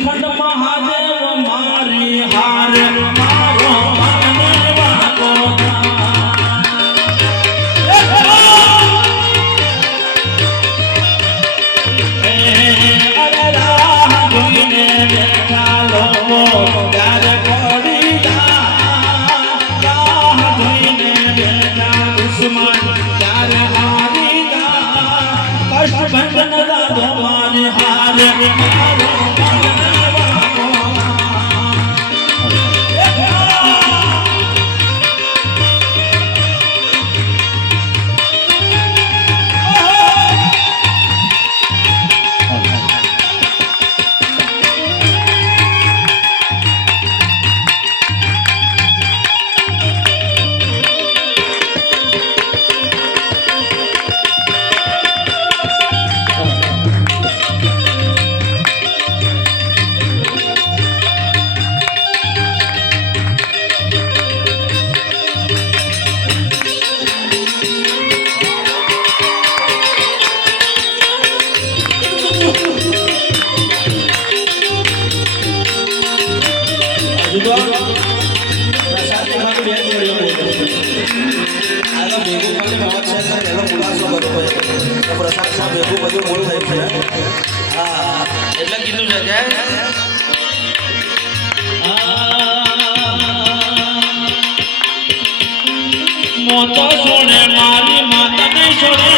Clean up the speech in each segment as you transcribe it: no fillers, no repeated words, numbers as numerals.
શ્રીખંડ મહાદેવ મારી હાર મારો માનને વાગો અરે રાહ જોઈને બેઠા લોકો ત્યારે પડી રાહ જોઈને બેઠા દુશ્મન ત્યારે હારી કષ્ટ ભંજન દાદો મારી હાર મારો એટલે કીધું છે કે મોતો છોડે મારી માતાને છોડે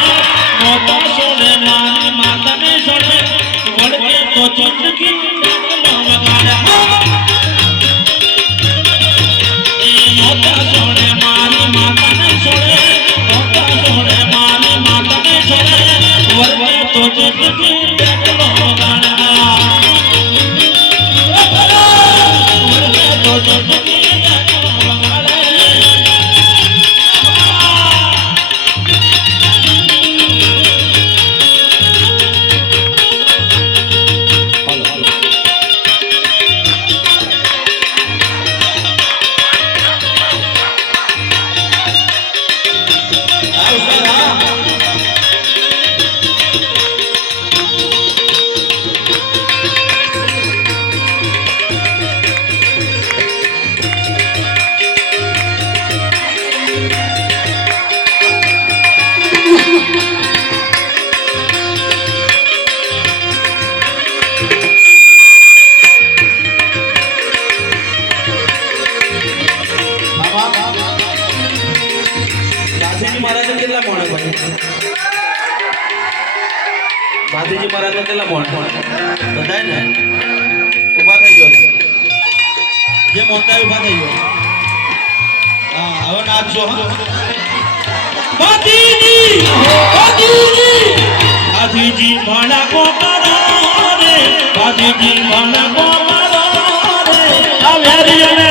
મોતો છોડે મારી માતાને છોડે વળકે તો ચંદકી મોતો છોડે મારી માતાને છોડે મોતો છોડે મારી માતાને છોડે વળકે તો ચંદકી ભાતીજી મહારાજ કેટલા મોણ બધાય ને ઉભા થઈ ગયો જે મોટા ઉભા થઈ ગયો હા હવે નાચજો ભાતીજી ભાતીજી ભાણા કો કરો રે ભાતીજી ભાણા કો કરો રે આ વેરિયને